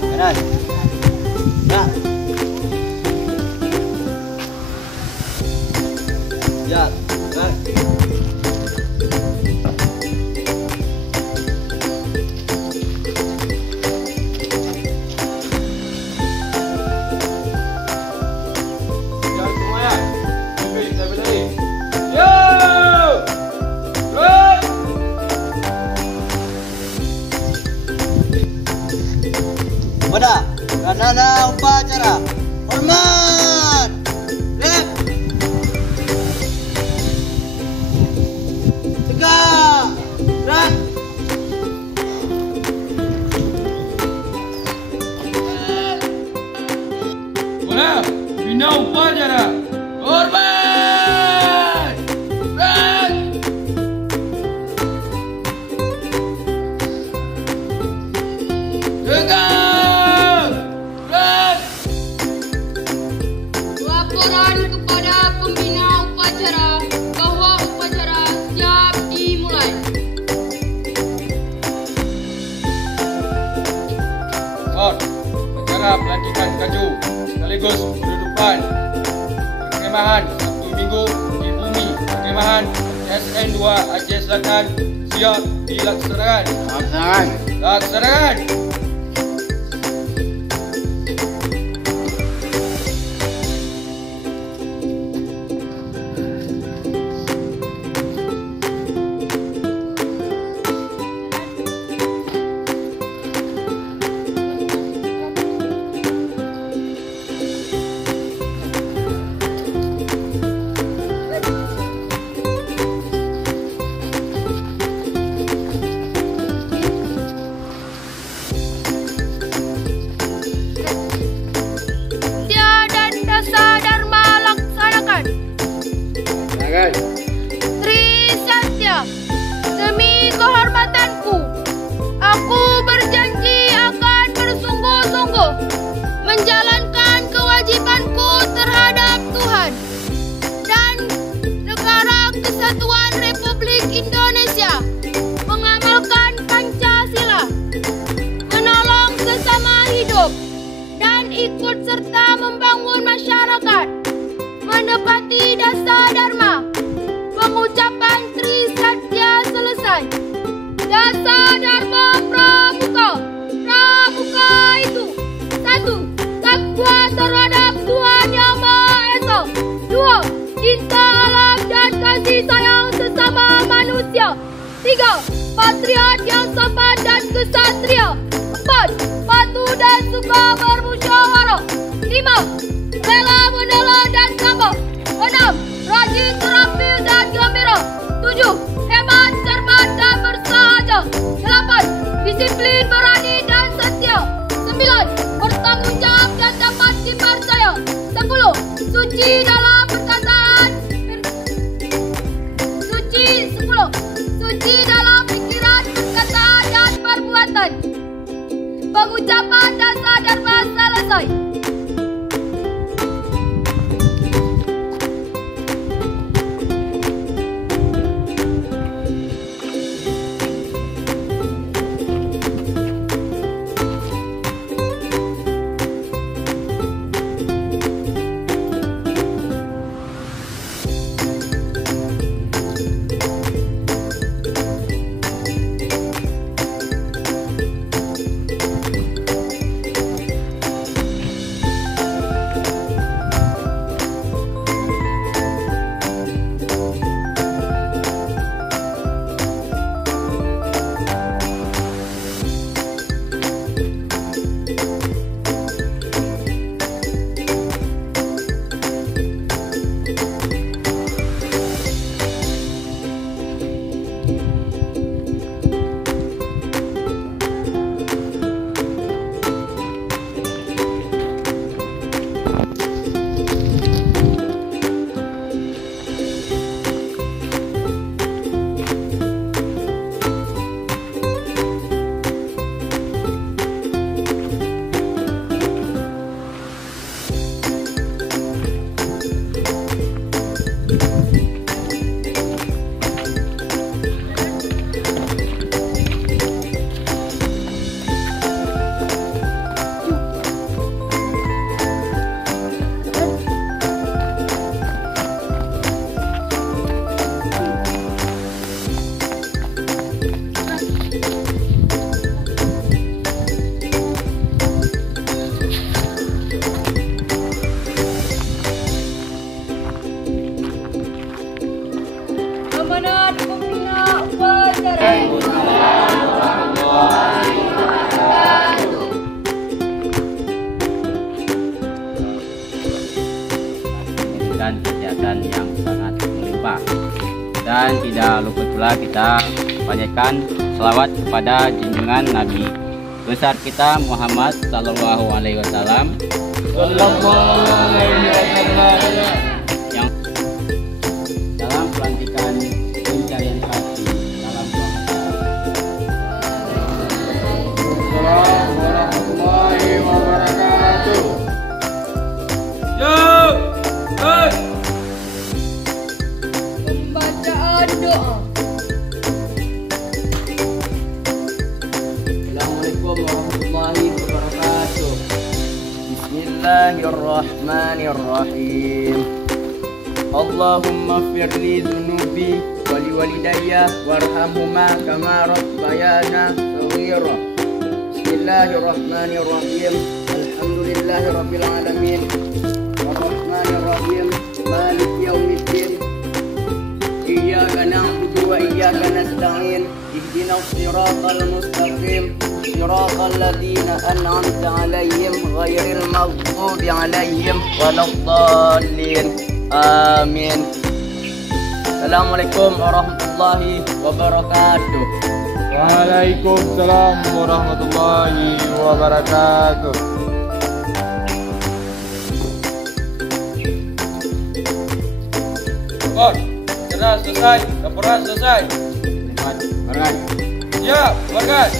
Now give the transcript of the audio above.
Kanan. Ya. Ya. Kanan. Pada Ranana upacara hormat rep tegak rak Pada bina upacara hormat rep tegak. Laporan kepada pembina upacara bahwa upacara siap dimulai. Acara pelantikan kaju sekaligus pendudukan perkemahan Sabtu Minggu di bumi perkemahan SN2 Aceh Selatan siap dilaksanakan. Laksanakan. Tri Satya, demi kehormatanku, aku berjanji akan bersungguh-sungguh menjalankan kewajibanku terhadap Tuhan dan Negara Kesatuan Republik Indonesia, mengamalkan Pancasila, menolong sesama hidup, dan ikut serta membangun masyarakat, menepati dasar dharma. Pengucapan Tri Satya selesai. Dasar dharma pramuka. Pramuka itu: 1. Takwa terhadap Tuhan Yang Maha Esa. 2. Cinta alam dan kasih sayang sesama manusia. 3. Patriot yang sopan dan kesatria. 4. Patuh dan suka bermusyawarah. 5. Rela menelan dan sabar. 6. Rajin, terampil dan gembira. 7. Hemat, cermat dan bersahaja. 8. Disiplin, berani dan setia. 9. Bertanggung jawab dan dapat dipercaya. 10. Suci dalam perkataan. Suci dalam pikiran, perkataan dan perbuatan. Pengucapan dasar dharma selesai. Dan tidak lupa pula kita panjatkan selawat kepada junjungan Nabi besar kita Muhammad Sallallahu Alaihi Wasallam yang dalam pelantikan pencarian hati dalam Assalamualaikum warahmatullahi wabarakatuh. Yo, hey. Pembacaan doa. Assalamualaikum warahmatullahi wabarakatuh. Bismillahirrahmanirrahim. Allahumma firli dhunubi wa liwalidayya warhamhuma kama rabbayana shaghira. Bismillahirrahmanirrahim. Alhamdulillahi rabbil alamin. Arrahmanirrahim. Maliki yaumiddin. Iyyaka na'budu wa iyyaka nasta'in. Ihdinas siratal mustaqim. Siratal ladzina an'amta 'alaihim ghairil maghdubi 'alaihim waladdallin. Amin. Assalamualaikum warahmatullahi wabarakatuh. Waalaikumsalam warahmatullahi wabarakatuh. Laporan selesai. Laporan selesai. Selamat berangkat. Ya, berangkat.